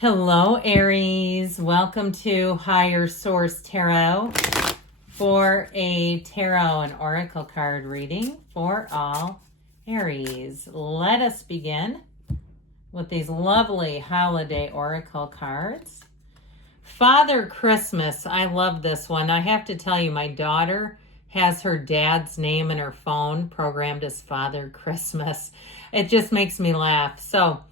Hello, Aries. Welcome to Higher Source Tarot for a tarot and oracle card reading for all Aries. Let us begin with these lovely holiday oracle cards. Father Christmas. I love this one. I have to tell you, my daughter has her dad's name in her phone programmed as Father Christmas. It just makes me laugh. So,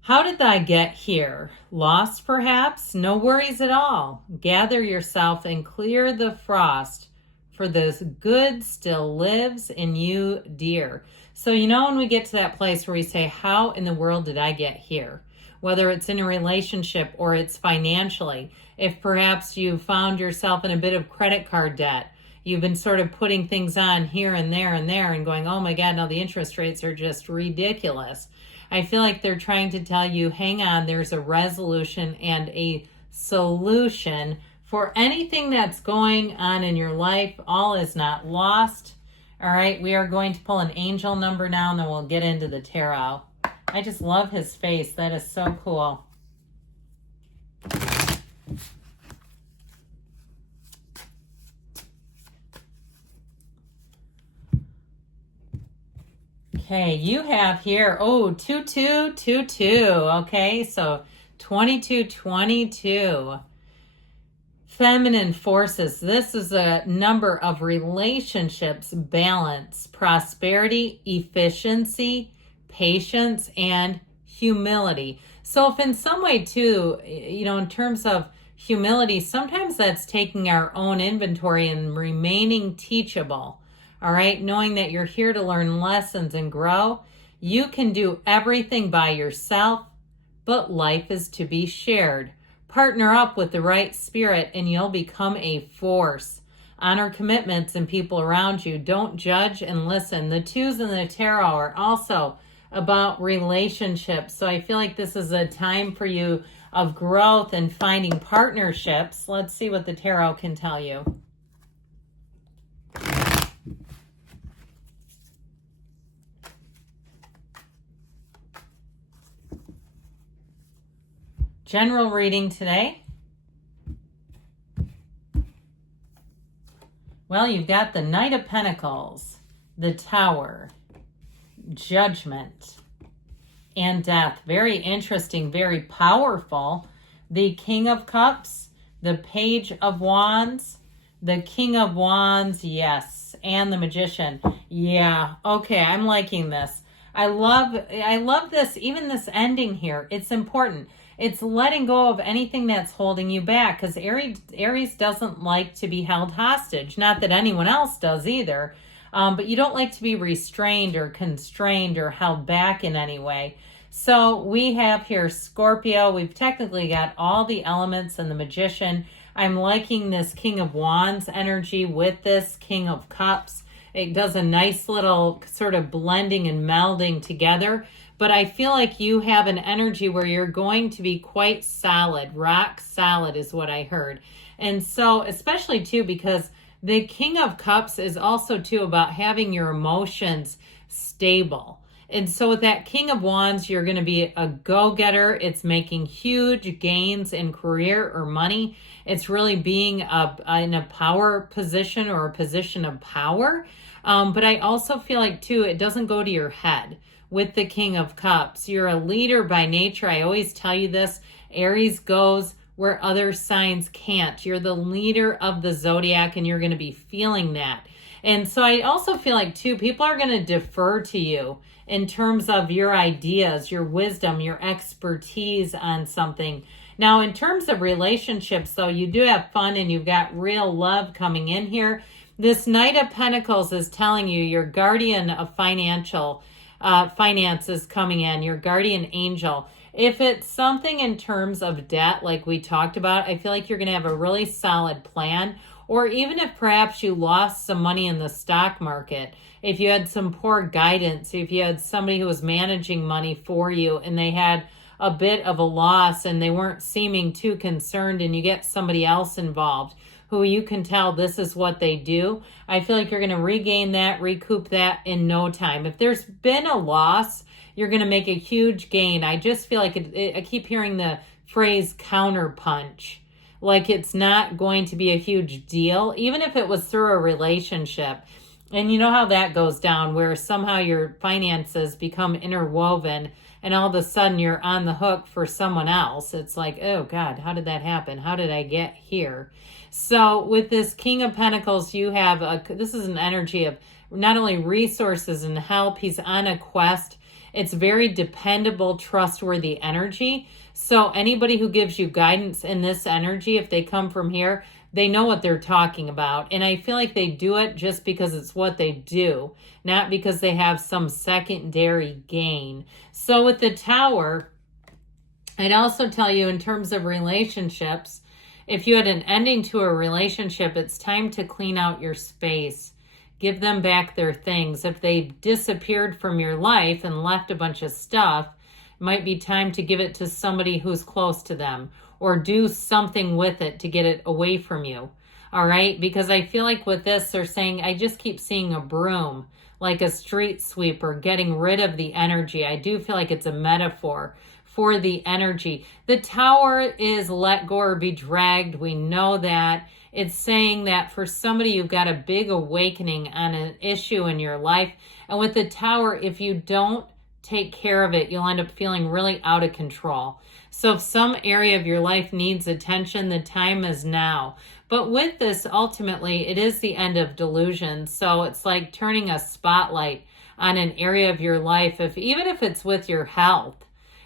how did I get here? Lost, perhaps? No worries at all. Gather yourself and clear the frost, for the good still lives in you, dear. So, when we get to that place where we say, how in the world did I get here? Whether it's in a relationship or it's financially. If perhaps you found yourself in a bit of credit card debt, you've been sort of putting things on here and there and going, oh my God, now the interest rates are just ridiculous. I feel like they're trying to tell you, hang on, there's a resolution and a solution for anything that's going on in your life. All is not lost. All right, we are going to pull an angel number now, and then we'll get into the tarot. I just love his face. That is so cool. Okay, you have here, 2222. Okay, so 2222. Feminine forces. This is a number of relationships, balance, prosperity, efficiency, patience, and humility. So if in some way too, in terms of humility, sometimes that's taking our own inventory and remaining teachable. All right, knowing that you're here to learn lessons and grow. You can do everything by yourself, but life is to be shared. Partner up with the right spirit and you'll become a force. Honor commitments and people around you. Don't judge and listen. The twos in the tarot are also about relationships. So I feel like this is a time for you of growth and finding partnerships. Let's see what the tarot can tell you. General reading today. Well, you've got the Knight of Pentacles, the Tower, Judgment, and Death. Very interesting, very powerful. The King of Cups, the Page of Wands, the King of Wands, yes, and the Magician. Yeah, okay, I'm liking this. I love this, even this ending here. It's important. It's letting go of anything that's holding you back, because Aries doesn't like to be held hostage. Not that anyone else does either, but you don't like to be restrained or constrained or held back in any way. So we have here Scorpio. We've technically got all the elements and the Magician. I'm liking this King of Wands energy with this King of Cups. It does a nice little sort of blending and melding together. But I feel like you have an energy where you're going to be quite solid. Rock solid is what I heard. And so, especially too, because the King of Cups is also too about having your emotions stable. And so with that King of Wands, you're going to be a go-getter. It's making huge gains in career or money. It's really being in a power position or a position of power. But I also feel like too, it doesn't go to your head. With the King of Cups, you're a leader by nature. I always tell you this. Aries goes where other signs can't. You're the leader of the zodiac and you're going to be feeling that. And so I also feel like too, people are going to defer to you in terms of your ideas, your wisdom, your expertise on something. Now, in terms of relationships, though, you do have fun and you've got real love coming in here. This Knight of Pentacles is telling you your guardian of finances coming in, your guardian angel. If it's something in terms of debt, like we talked about, I feel like you're going to have a really solid plan. Or even if perhaps you lost some money in the stock market, if you had some poor guidance, if you had somebody who was managing money for you and they had a bit of a loss and they weren't seeming too concerned and you get somebody else involved who you can tell this is what they do, I feel like you're going to regain that, recoup that in no time. If there's been a loss, you're going to make a huge gain. I just feel like I keep hearing the phrase counterpunch. Like it's not going to be a huge deal, even if it was through a relationship. And you know how that goes down, where somehow your finances become interwoven and all of a sudden you're on the hook for someone else. It's like, oh God, how did that happen? How did I get here? So with this King of Pentacles, you have this is an energy of not only resources and help. He's on a quest. It's very dependable, trustworthy energy. So anybody who gives you guidance in this energy, if they come from here, they know what they're talking about. And I feel like they do it just because it's what they do, not because they have some secondary gain. So with the Tower, I'd also tell you in terms of relationships, if you had an ending to a relationship, it's time to clean out your space. Give them back their things. If they disappeared from your life and left a bunch of stuff, it might be time to give it to somebody who's close to them, or do something with it to get it away from you. All right? Because I feel like with this, they're saying, I just keep seeing a broom, like a street sweeper, getting rid of the energy. I do feel like it's a metaphor for the energy. The Tower is let go or be dragged. We know that. It's saying that for somebody, you've got a big awakening on an issue in your life. And with the Tower, if you don't take care of it, you'll end up feeling really out of control. So if some area of your life needs attention, the time is now. But with this, ultimately, it is the end of delusion. So it's like turning a spotlight on an area of your life, even if it's with your health,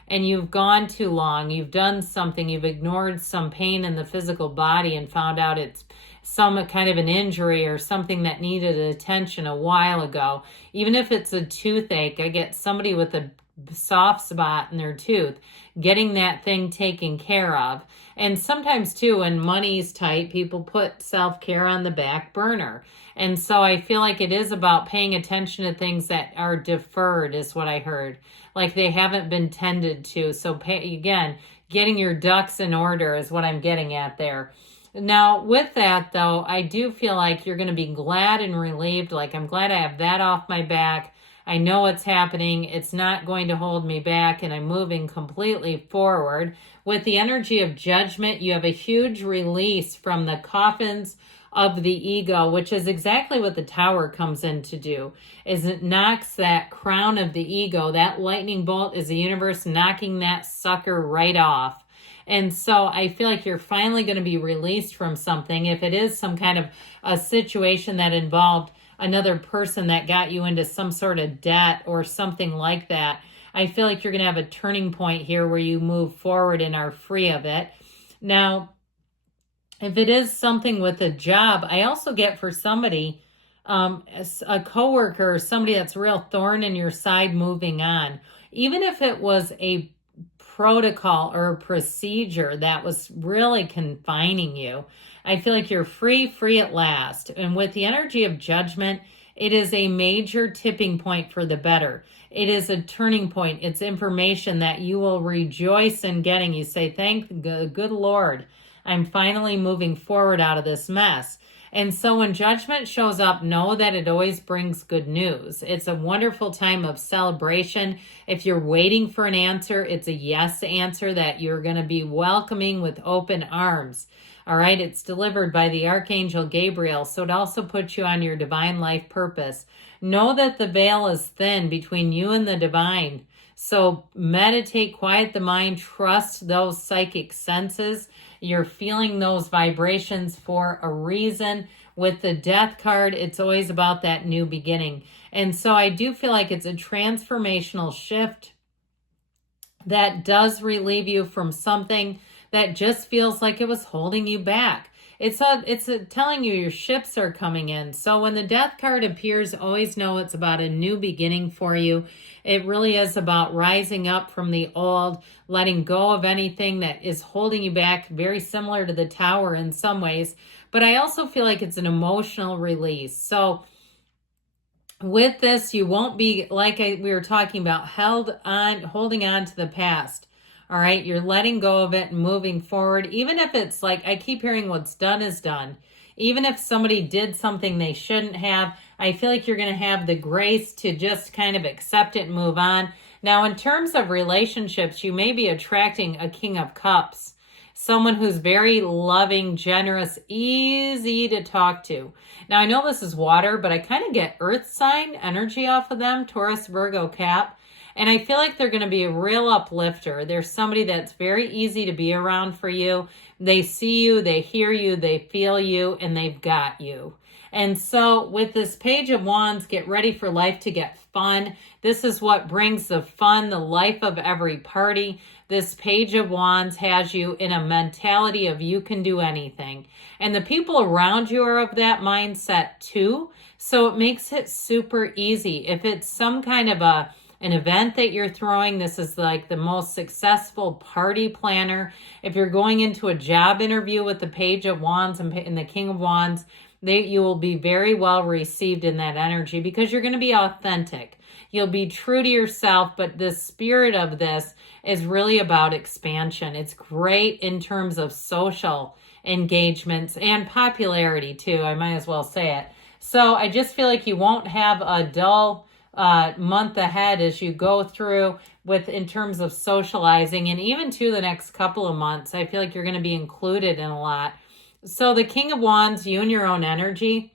and you've gone too long, you've done something, you've ignored some pain in the physical body and found out it's some kind of an injury or something that needed attention a while ago. Even if it's a toothache, I get somebody with a soft spot in their tooth, getting that thing taken care of. And sometimes too, when money's tight, people put self-care on the back burner. And so I feel like it is about paying attention to things that are deferred, is what I heard. Like they haven't been tended to. So again, getting your ducks in order is what I'm getting at there. Now, with that, though, I do feel like you're going to be glad and relieved. Like, I'm glad I have that off my back. I know what's happening. It's not going to hold me back, and I'm moving completely forward. With the energy of Judgment, you have a huge release from the coffins of the ego, which is exactly what the Tower comes in to do, is it knocks that crown of the ego. That lightning bolt is the universe knocking that sucker right off. And so I feel like you're finally going to be released from something. If it is some kind of a situation that involved another person that got you into some sort of debt or something like that, I feel like you're going to have a turning point here where you move forward and are free of it. Now, if it is something with a job, I also get for somebody, a coworker or somebody that's a real thorn in your side moving on. Even if it was a protocol or a procedure that was really confining you, I feel like you're free at last. And with the energy of Judgment, it is a major tipping point for the better. It is a turning point. It's information that you will rejoice in getting. You say, thank the good Lord, I'm finally moving forward out of this mess. And so when Judgment shows up, know that it always brings good news. It's a wonderful time of celebration. If you're waiting for an answer, it's a yes answer that you're going to be welcoming with open arms. All right, it's delivered by the Archangel Gabriel, so it also puts you on your divine life purpose. Know that the veil is thin between you and the divine. So meditate, quiet the mind, trust those psychic senses. You're feeling those vibrations for a reason. With the Death card, it's always about that new beginning. And so I do feel like it's a transformational shift that does relieve you from something that just feels like it was holding you back. It's telling you your ships are coming in. So when the Death card appears, always know it's about a new beginning for you. It really is about rising up from the old, letting go of anything that is holding you back, very similar to the Tower in some ways. But I also feel like it's an emotional release. So with this, you won't be, like we were talking about, holding on to the past. All right, you're letting go of it and moving forward. Even if it's like, I keep hearing what's done is done. Even if somebody did something they shouldn't have, I feel like you're going to have the grace to just kind of accept it and move on. Now, in terms of relationships, you may be attracting a King of Cups, someone who's very loving, generous, easy to talk to. Now, I know this is water, but I kind of get earth sign energy off of them, Taurus, Virgo, Cap. And I feel like they're going to be a real uplifter. There's somebody that's very easy to be around for you. They see you, they hear you, they feel you, and they've got you. And so with this Page of Wands, get ready for life to get fun. This is what brings the fun, the life of every party. This Page of Wands has you in a mentality of you can do anything. And the people around you are of that mindset too. So it makes it super easy. If it's some kind of an event that you're throwing, this is like the most successful party planner. If you're going into a job interview with the Page of Wands and the King of Wands, you will be very well received in that energy because you're going to be authentic. You'll be true to yourself, but the spirit of this is really about expansion. It's great in terms of social engagements and popularity too. I might as well say it. So I just feel like you won't have a dull month ahead as you go through in terms of socializing, and even to the next couple of months, I feel like you're going to be included in a lot. So the King of Wands, you and your own energy.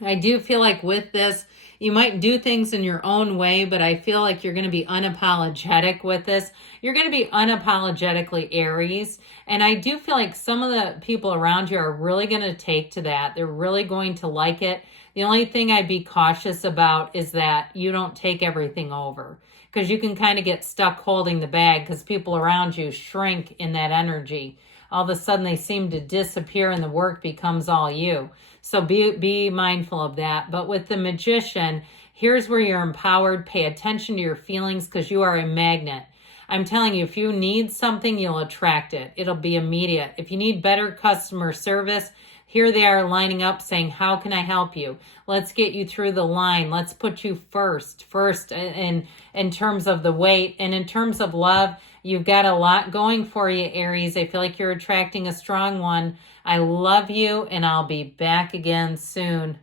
I do feel like with this, you might do things in your own way, but I feel like you're going to be unapologetic with this. You're going to be unapologetically Aries. And I do feel like some of the people around you are really going to take to that. They're really going to like it. The only thing I'd be cautious about is that you don't take everything over, because you can kind of get stuck holding the bag because people around you shrink in that energy. All of a sudden they seem to disappear and the work becomes all you. So be mindful of that. But with the Magician, here's where you're empowered. Pay attention to your feelings because you are a magnet. I'm telling you, if you need something, you'll attract it. It'll be immediate. If you need better customer service, here they are lining up saying, how can I help you? Let's get you through the line. Let's put you first in terms of the weight. And in terms of love, you've got a lot going for you, Aries. I feel like you're attracting a strong one. I love you, and I'll be back again soon.